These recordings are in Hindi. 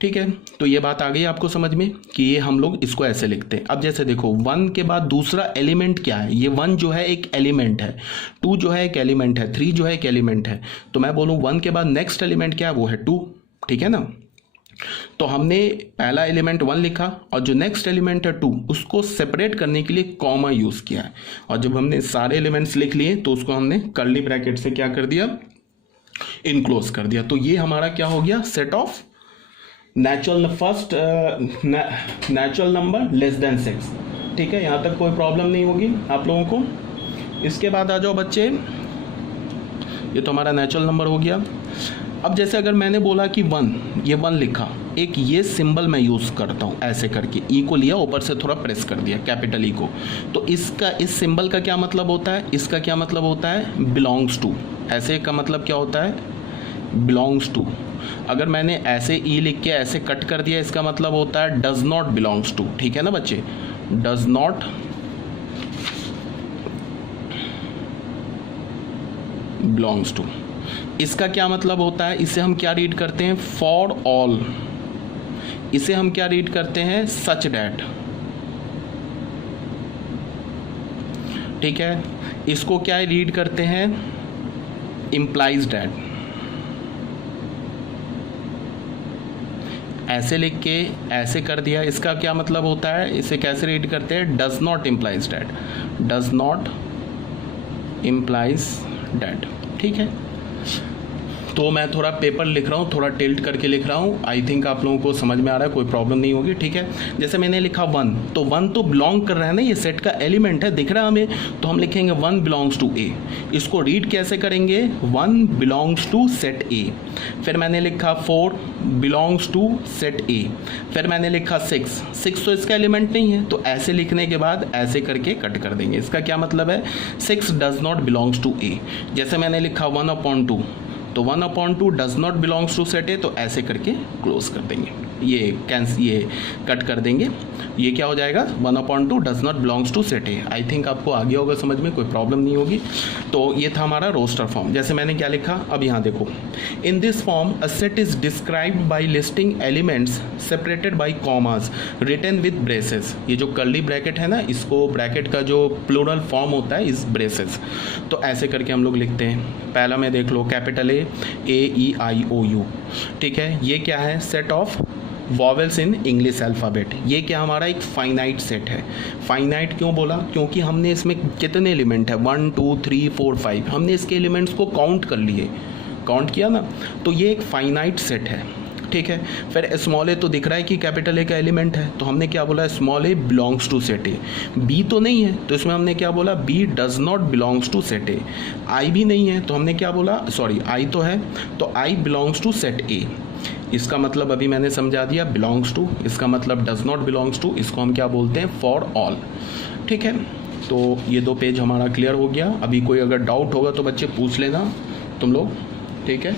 ठीक है, तो ये बात आ गई आपको समझ में कि ये हम लोग इसको ऐसे लिखते हैं। अब जैसे देखो 1 के बाद दूसरा एलिमेंट क्या है, ये 1 जो है एक एलिमेंट है, 2 जो है एक एलिमेंट है, 3 जो है एक एलिमेंट है। तो मैं बोलूँ 1 के बाद नेक्स्ट एलिमेंट क्या है, वो है 2। ठीक है ना, तो हमने पहला एलिमेंट 1 लिखा और जो नेक्स्ट एलिमेंट है 2 उसको सेपरेट करने के लिए कॉमा यूज किया है। और जब हमने सारे एलिमेंट्स लिख लिए तो उसको हमने कर्ली ब्रैकेट से क्या कर दिया, इनक्लोज कर दिया। तो ये हमारा क्या हो गया, set of natural number less than 6। ठीक है, यहां तक कोई प्रॉब्लम नहीं होगी आप लोगों को। इसके बाद आ जाओ बच्चे, ये तो हमारा नेचुरल नंबर हो गया। अब जैसे अगर मैंने बोला कि 1, ये 1 लिखा, एक ये सिंबल मैं यूज़ करता हूँ ऐसे करके, ई को लिया ऊपर से थोड़ा प्रेस कर दिया, कैपिटल ई को। तो इसका, इस सिंबल का क्या मतलब होता है, इसका क्या मतलब होता है, बिलोंग्स टू। ऐसे का मतलब क्या होता है, बिलोंग्स टू। अगर मैंने ऐसे ई लिख के ऐसे कट कर दिया, इसका मतलब होता है डज नॉट बिलोंग्स टू। ठीक है ना बच्चे, डज नॉट बिलोंग्स टू। इसका क्या मतलब होता है, इसे हम क्या रीड करते हैं, फॉर ऑल। इसे हम क्या रीड करते हैं, सच डैट। ठीक है, इसको क्या रीड करते हैं, इम्प्लाइज डैट। ऐसे लिख के ऐसे कर दिया, इसका क्या मतलब होता है, इसे कैसे रीड करते हैं, does not implies that, does not implies that. ठीक है, तो मैं थोड़ा पेपर लिख रहा हूँ, थोड़ा टिल्ट करके लिख रहा हूँ। आई थिंक आप लोगों को समझ में आ रहा है, कोई प्रॉब्लम नहीं होगी। ठीक है, जैसे मैंने लिखा 1, तो 1 तो बिलोंग कर रहा है ना, ये सेट का एलिमेंट है, दिख रहा है हमें, तो हम लिखेंगे 1 बिलोंग्स टू ए। इसको रीड कैसे करेंगे, 1 बिलोंग्स टू सेट ए। फिर मैंने लिखा 4 बिलोंग्स टू सेट ए। फिर मैंने लिखा 6 तो इसका एलिमेंट नहीं है, तो ऐसे लिखने के बाद ऐसे करके कट कर देंगे। इसका क्या मतलब है, 6 does not belongs to A. जैसे मैंने लिखा 1/2, तो 1/2 does not belongs to set A, तो ऐसे करके क्लोज कर देंगे, ये कट कर देंगे। ये क्या हो जाएगा, 1/2 does not belongs to set A. I think आपको आ गया होगा समझ में, कोई प्रॉब्लम नहीं होगी। तो ये था हमारा रोस्टर फॉर्म। जैसे मैंने क्या लिखा, अब यहाँ देखो, in this form a set is described by listing elements separated by commas written with braces. ये जो कर्ली ब्रैकेट है ना, इसको ब्रैकेट का जो प्लूरल फॉर्म होता है इस ब्रेसेस। तो ऐसे करके हम लोग लिखते हैं। पहला में देख लो, कैपिटल A-E-I-O-U। ठीक है, ये क्या है, set of vowels in English alphabet. ये क्या हमारा एक फाइनाइट सेट है। फाइनाइट क्यों बोला, क्योंकि हमने इसमें कितने एलिमेंट है, 1 2 3 4 5, हमने इसके एलिमेंट्स को काउंट कर लिए, काउंट किया ना, तो ये एक फाइनाइट सेट है। ठीक है, फिर स्मॉल ए तो दिख रहा है कि कैपिटल ए का एलिमेंट है, तो हमने क्या बोला, small a belongs to set a. B तो नहीं है, तो इसमें हमने क्या बोला, b does not belongs to set A. I भी नहीं है, तो हमने क्या बोला, सॉरी आई तो है, तो आई बिलोंग्स टू सेट ए। इसका मतलब अभी मैंने समझा दिया, बिलोंग्स टू, इसका मतलब डज नॉट बिलोंग्स टू, इसको हम क्या बोलते हैं, फॉर ऑल। ठीक है, तो ये 2 पेज हमारा क्लियर हो गया। अभी कोई अगर डाउट होगा तो बच्चे पूछ लेना तुम लोग। ठीक है,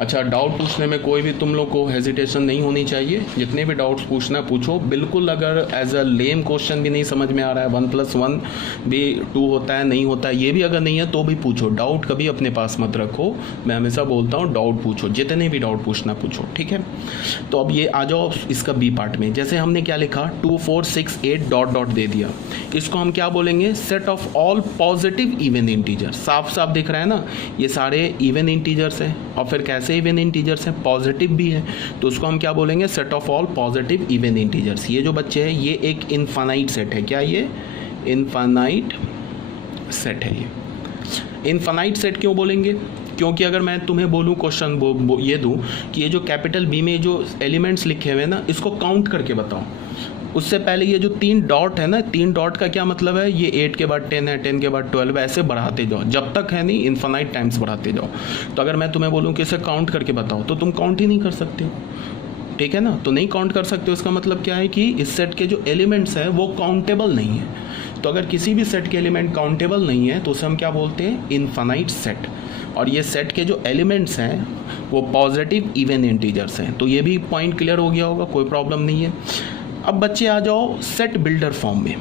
अच्छा, डाउट पूछने में कोई भी तुम लोग को हेजिटेशन नहीं होनी चाहिए, जितने भी डाउट्स पूछना पूछो बिल्कुल। अगर एज अ लेम क्वेश्चन भी नहीं समझ में आ रहा है, 1+1 भी 2 होता है नहीं होता है, ये भी अगर नहीं है तो भी पूछो। डाउट कभी अपने पास मत रखो, मैं हमेशा बोलता हूँ डाउट पूछो, जितने भी डाउट पूछना पूछो। ठीक है, तो अब ये आ जाओ इसका बी पार्ट में। जैसे हमने क्या लिखा, 2 4 6 8 डॉट डॉट दे दिया, इसको हम क्या बोलेंगे, set of all positive even integer. साफ साफ दिख रहा है ना, ये सारे इवन इंटीजर्स हैं, और फिर कैसे इवन इंटीजर्स हैं, पॉजिटिव भी है, तो उसको हम क्या बोलेंगे, set of all positive even integers. ये जो बच्चे हैं ये एक इनफाइनाइट सेट है। क्या ये इनफाइनाइट सेट है। ये इनफाइनाइट सेट क्यों बोलेंगे, क्योंकि अगर मैं तुम्हें बोलूँ क्वेश्चन ये दूँ कि ये जो कैपिटल बी में जो एलिमेंट्स लिखे हुए हैं ना, इसको काउंट करके बताओ, उससे पहले ये जो 3 डॉट है ना, 3 डॉट का क्या मतलब है, ये 8 के बाद 10 है, 10 के बाद 12, ऐसे बढ़ाते जाओ, जब तक है नहीं इनफाइनाइट टाइम्स बढ़ाते जाओ। तो अगर मैं तुम्हें बोलूँ कि इसे काउंट करके बताओ, तो तुम काउंट ही नहीं कर सकते। ठीक है ना, तो नहीं काउंट कर सकते, उसका मतलब क्या है कि इस सेट के जो एलिमेंट्स हैं वो काउंटेबल नहीं है। तो अगर किसी भी सेट के एलिमेंट काउंटेबल नहीं है तो उसे हम क्या बोलते हैं, इनफाइनाइट सेट। और ये सेट के जो एलिमेंट्स हैं वो पॉजिटिव इवन इंटीजर्स हैं। तो ये भी पॉइंट क्लियर हो गया होगा, कोई प्रॉब्लम नहीं है। अब बच्चे आ जाओ सेट बिल्डर फॉर्म में।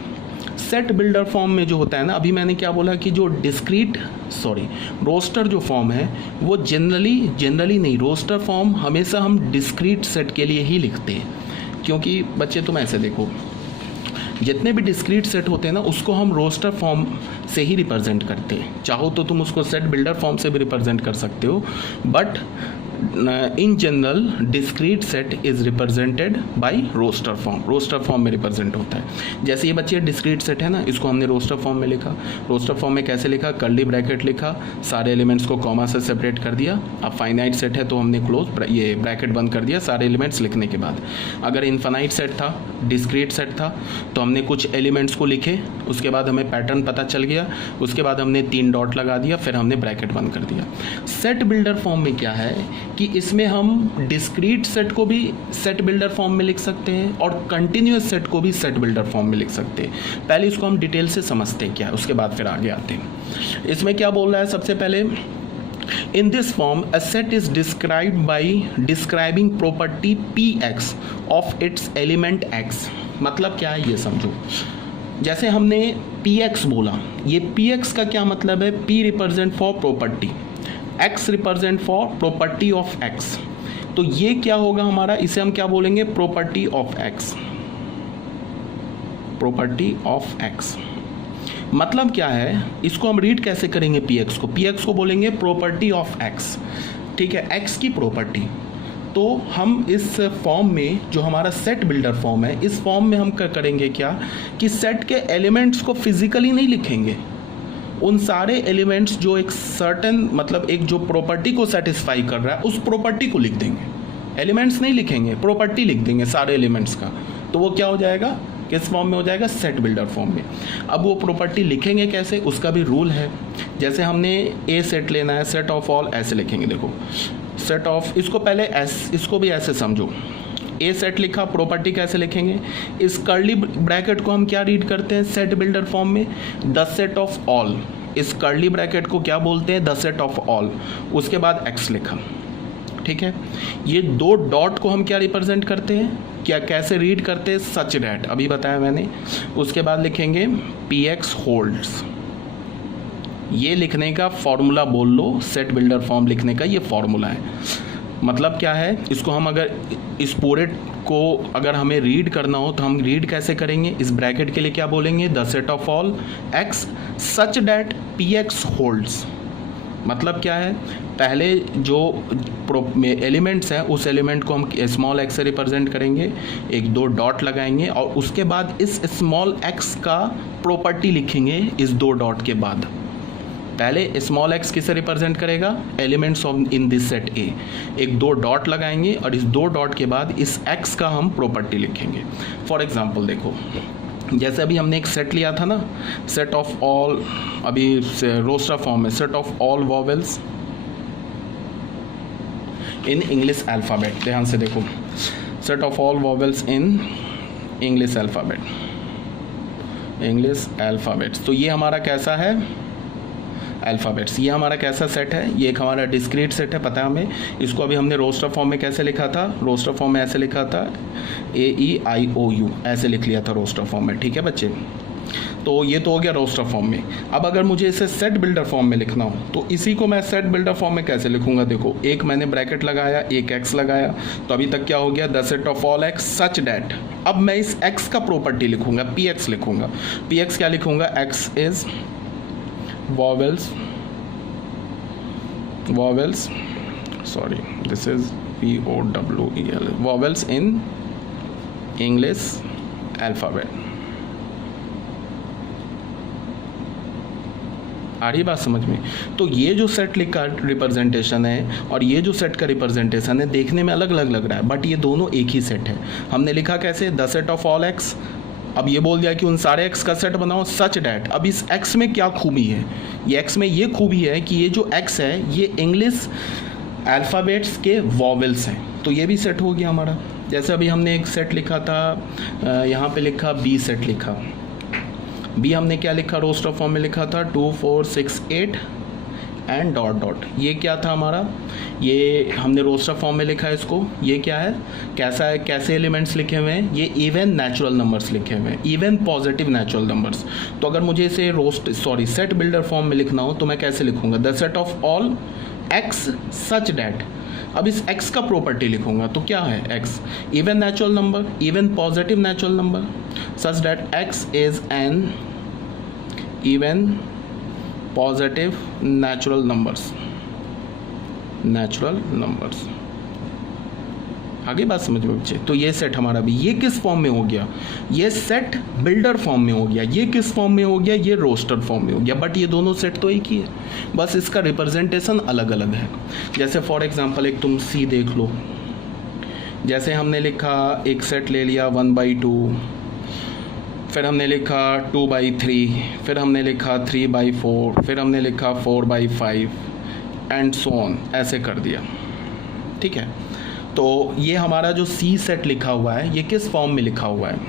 सेट बिल्डर फॉर्म में जो होता है ना, अभी मैंने क्या बोला कि जो रोस्टर जो फॉर्म है वो जनरली नहीं, रोस्टर फॉर्म हमेशा हम डिस्क्रीट सेट के लिए ही लिखते हैं, क्योंकि बच्चे तुम ऐसे देखो, जितने भी डिस्क्रीट सेट होते हैं ना उसको हम रोस्टर फॉर्म से ही रिप्रेजेंट करते हैं। चाहो तो तुम उसको सेट बिल्डर फॉर्म से भी रिप्रेजेंट कर सकते हो, but in general discrete set is represented by roster form में रिप्रेजेंट होता है। जैसे ये बच्चे डिस्क्रीट सेट है ना, इसको हमने रोस्टर फॉर्म में लिखा। रोस्टर फॉर्म में कैसे लिखा? कर्ली ब्रैकेट लिखा, सारे एलिमेंट्स को कॉमा से सेपरेट कर दिया। अब फाइनाइट सेट है तो हमने क्लोज ये ब्रैकेट बंद कर दिया सारे एलिमेंट्स लिखने के बाद। अगर इनफाइनाइट सेट था, डिस्क्रीट सेट था, तो हमने कुछ एलिमेंट्स को लिखे, उसके बाद हमें पैटर्न पता चल गया, उसके बाद हमने 3 डॉट लगा दिया, फिर हमने ब्रैकेट बंद कर दिया। सेट बिल्डर फॉर्म में क्या है कि इसमें हम डिस्क्रीट सेट को भी सेट बिल्डर फॉर्म में लिख सकते हैं और कंटिन्यूअस सेट को भी सेट बिल्डर फॉर्म में लिख सकते हैं। पहले इसको हम डिटेल से समझते हैं क्या है, उसके बाद फिर आगे आते हैं। इसमें क्या बोल रहा है सबसे पहले, In this form, a set is described by describing property Px of its element x। मतलब क्या है ये समझो। जैसे हमने Px बोला, ये Px का क्या मतलब है? P represent for property, X represent for property of X। तो ये क्या होगा हमारा, इसे हम क्या बोलेंगे? Property of X। Property of X मतलब क्या है, इसको हम रीड कैसे करेंगे? Px को बोलेंगे प्रॉपर्टी ऑफ X, ठीक है, X की प्रॉपर्टी। तो हम इस फॉर्म में, जो हमारा सेट बिल्डर फॉर्म है, इस फॉर्म में हम करेंगे क्या कि सेट के एलिमेंट्स को फिजिकली नहीं लिखेंगे, उन सारे एलिमेंट्स जो एक सर्टेन मतलब एक जो प्रॉपर्टी को सेटिस्फाई कर रहा है उस प्रॉपर्टी को लिख देंगे। एलिमेंट्स नहीं लिखेंगे, प्रॉपर्टी लिख देंगे सारे एलिमेंट्स का। तो वो क्या हो जाएगा, किस फॉर्म में हो जाएगा? सेट बिल्डर फॉर्म में। अब वो प्रॉपर्टी लिखेंगे कैसे, उसका भी रूल है। जैसे हमने ए सेट लेना है, सेट ऑफ ऑल ऐसे लिखेंगे। देखो सेट ऑफ, इसको पहले इसको भी ऐसे समझो। ए सेट लिखा, प्रॉपर्टी कैसे लिखेंगे? इस कर्ली ब्रैकेट को हम क्या रीड करते हैं सेट बिल्डर फॉर्म में? The set of all. इस कर्ली ब्रैकेट को क्या बोलते हैं? The set of all. उसके बाद एक्स लिखा, ठीक है। ये 2 डॉट को हम क्या रिप्रेजेंट करते हैं, क्या कैसे रीड करते हैं? सच डैट, अभी बताया मैंने। उसके बाद लिखेंगे Px होल्ड्स। ये लिखने का फॉर्मूला बोल लो, सेट बिल्डर फॉर्म लिखने का ये फॉर्मूला है। मतलब क्या है, इसको हम अगर इस पूरे को अगर हमें रीड करना हो तो हम रीड कैसे करेंगे? इस ब्रैकेट के लिए क्या बोलेंगे? The set of all x such that Px holds. मतलब क्या है, पहले जो एलिमेंट्स हैं उस एलिमेंट को हम स्मॉल x से रिप्रेजेंट करेंगे, 1-2 डॉट लगाएंगे और उसके बाद इस स्मॉल x का प्रॉपर्टी लिखेंगे इस 2 डॉट के बाद। पहले स्मॉल x किसे रिप्रेजेंट करेगा? Elements of in this set A. 1-2 dot लगाएंगे और इस 2 डॉट के बाद इस x का हम प्रॉपर्टी लिखेंगे। फॉर एग्जांपल देखो, जैसे अभी हमने एक सेट लिया था ना, सेट ऑफ ऑल, अभी रोस्टर फॉर्म में, set of all vowels in English alphabet. ध्यान से देखो, set of all vowels in English alphabets. तो ये हमारा कैसा है? अल्फ़ाबेट्स। ये हमारा कैसा सेट है? ये एक हमारा डिस्क्रीट सेट है, पता है हमें। इसको अभी हमने रोस्टर फॉर्म में कैसे लिखा था? रोस्टर फॉर्म में ऐसे लिखा था, AEIOU ऐसे लिख लिया था रोस्टर फॉर्म में, ठीक है बच्चे। तो ये तो हो गया रोस्टर फॉर्म में। अब अगर मुझे इसे सेट बिल्डर फॉर्म में लिखना हो तो इसी को मैं सेट बिल्डर फॉर्म में कैसे लिखूंगा? देखो, एक मैंने ब्रैकेट लगाया, एक x लगाया, तो अभी तक क्या हो गया? The set of all x such that. अब मैं इस x का प्रॉपर्टी लिखूंगा, Px लिखूंगा। Px क्या लिखूंगा? x is vowels, sorry, this is VOWEL, vowels in English alphabet। आ रही बात समझ में? तो ये जो सेट का रिप्रेजेंटेशन है और ये जो सेट का रिप्रेजेंटेशन है देखने में अलग अलग लग रहा है, बट ये दोनों एक ही सेट है। हमने लिखा कैसे? The set of all x। अब ये बोल दिया कि उन सारे x का सेट बनाओ सच डैट। अब इस x में क्या खूबी है? ये x में ये खूबी है कि ये जो x है ये इंग्लिश अल्फ़ाबेट्स के वॉवेल्स हैं। तो ये भी सेट हो गया हमारा। जैसे अभी हमने एक सेट लिखा था, यहाँ पे लिखा B सेट लिखा। B हमने क्या लिखा? रोस्टर फॉर्म में लिखा था 2 4 6 8 एंड डॉट डॉट। ये क्या था हमारा, ये हमने रोस्टर फॉर्म में लिखा है इसको। ये क्या है, कैसा है, कैसे एलिमेंट्स लिखे हुए हैं, ये इवन नेचुरल नंबर्स लिखे हुए हैं, इवन पॉजिटिव नेचुरल नंबर्स। तो अगर मुझे इसे सेट बिल्डर फॉर्म में लिखना हो तो मैं कैसे लिखूंगा, the set of all x such that. अब इस x का प्रॉपर्टी लिखूंगा तो क्या है, x even natural number, even positive natural number, such that x is an even positive natural numbers. आगे बात समझ में बच्चे। तो ये सेट हमारा भी, ये किस फॉर्म में हो गया, ये सेट बिल्डर फॉर्म में हो गया। ये किस फॉर्म में हो गया, ये रोस्टर फॉर्म में हो गया। बट ये दोनों सेट तो एक ही है, बस इसका रिप्रेजेंटेशन अलग अलग है। जैसे फॉर एग्जांपल एक तुम सी देख लो, जैसे हमने लिखा एक सेट ले लिया 1/2, फिर हमने लिखा 2/3, फिर हमने लिखा 3/4, फिर हमने लिखा 4/5 एंड सो ऑन, ऐसे कर दिया। ठीक है, तो ये हमारा जो सी सेट लिखा हुआ है ये किस फॉर्म में लिखा हुआ है,